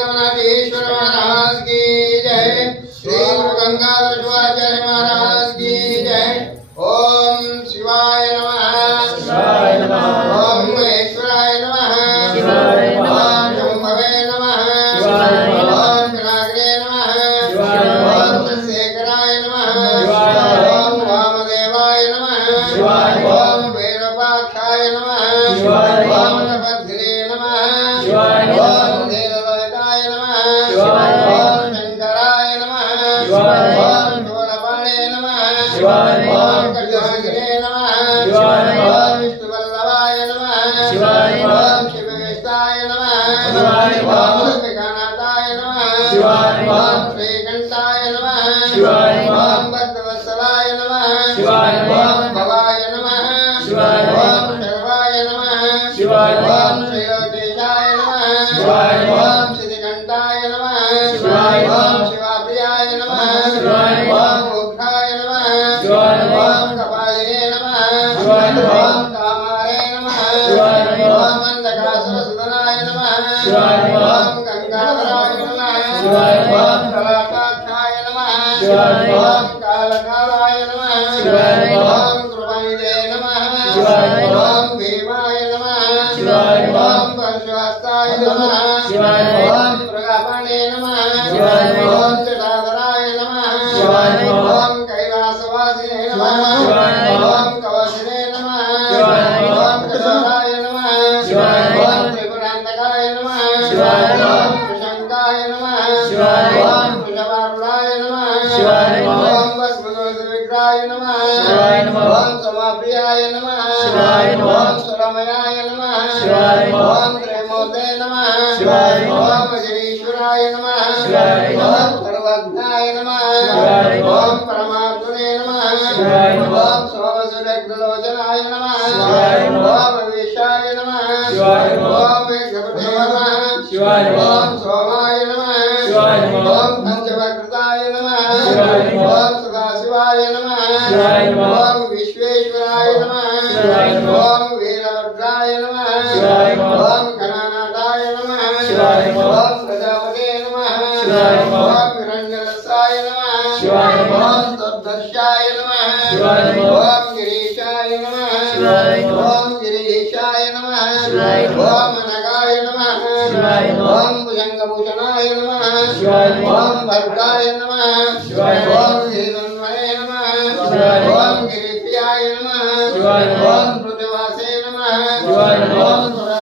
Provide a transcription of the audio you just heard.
रघुनाथेश्वर महाराज की जय। श्री गुरु गंगाधर शिवाचार्य महाराज की जय। ओम शिवाय नमः। शिवाय नमः। ओम महेश्वराय नमः। शिवाय नमः। ओम शंभवे नमः। शिवाय नमः। ओम पिनाकिने नमः। शिवाय नमः। ओम शेखराय नमः। शिवाय नमः। ओम वामदेवाय नमः। शिवाय नमः। ओम भैरवाक्षाय नमः। शिवाय नमः। ओम नभद्रे नमः। शिवाय नमः। ओम नीललोहिताय नमः। शिवाय नमः। ओम शंकराय नमः। शिवाय नमः। ओम शूलपाणे नमः। शिवाय नमः। ओम कपिलाग्ने नमः। शिवाय नमः। ओम विष्णुवल्लभाय नमः। शिवाय नमः। ओम शिववेष्टाय नमः। शिवाय नमः। ओम लक्ष्मीकान्ताय नमः। शिवाय नमः। ओम श्रीकंठाय नमः। शिवाय नमः। ओम भक्तवत्सलाय नमः। शिवाय नमः। ओम भवाय नमः। शिवाय नमः। ओम शर्वाय नमः। शिवाय नमः। ओम श्रीलोकेशाय नमः। शिवाय नमः। ओम श्रीकंठाय नमः। शिवाय नमः। ओम शिवाप्रियाय नमः। शिवाय नमः। ओम मुखाय नमः। शिवाय नमः। ओम कपालिने नमः। शिवाय नमः। ओम कामारे नमः। शिवाय नमः। ओम अंधकासुरसुतनाय नमः। शिवाय नमः। ओम गंगाधराय नमः। शिवाय नमः। ओम कलाकाक्षाय नमः। शिवाय नमः। ओम कालकालाय नमः। शिवाय नमः। ओम कृपानिधे नमः। शिवाय नमः। ओम भीमाय नमः। शिवाय नमः। ओम परशुहस्ताय नमः। शिवाय नमः। ओम मृगापाणे नमः। शिवाय नमः। ओम जटाधराय नमः। शिवाय नमः। ओम कैलासवासिने नमः। शिवाय नमः। ओम कवचिने नमः। शिवाय नमः। ओम कठोराय नमः। शिवाय नमः। ओम त्रिपुरान्तकाय नमः। शिवाय नमः। ओम कृशंकाय नमः। शिवाय नमः। ओम वृषभारूढाय नमः। शिवाय नमः। ओम भस्मदोषविग्रहाय नमः। शिवाय नमः। ओम समाप्रियाय नमः। शिवाय नमः। ओम सुरमयाय नमः। शिवाय नमः। ओम त्रैमूर्ते नमः। शिवाय नमः। ओम वज्रेश्वराय नमः। शिवाय नमः। ओम सर्वज्ञाय नमः। शिवाय नमः। ओम परमात्मने नमः। शिवाय नमः। ओम सोमसुरग्नलोचनाय नमः। शिवाय नमः। ओम विशाय नमः। शिवाय नमः। ओम वेङ्कटपते नमः। शिवाय नमः। ओम सोमाय नमः। शिवाय नमः। ओम पंचवक्त्रताय नमः। शिवाय नमः। ओम सदाशिवाय नमः। शिवाय नमः। ओम विश्वेश्वराय नमः। शिवाय नमः। ओम वीरभद्राय नमः। शिवाय नमः। ओम गणानाथाय नमः। शिवाय नमः। ओम प्रजापते नमः। शिवाय नमः। ओम हिरण्यरसाय नमः। शिवाय नमः। ओम तद्दर्शाय नमः। शिवाय नमः। ओम गिरीशाय नमः। शिवाय नमः। ओम गिरीशाय नमः। शिवाय नमः। ओम अनगाय नमः। शिवाय नमः। ओम भुजंगभूषणाय नमः। शिवाय नमः। ओम भद्राय नमः। शिवाय नमः। ओम हिरण्मये नमः। शिवाय नमः। ओम गिरिप्रियाय नमः। शिवाय नमः। ओम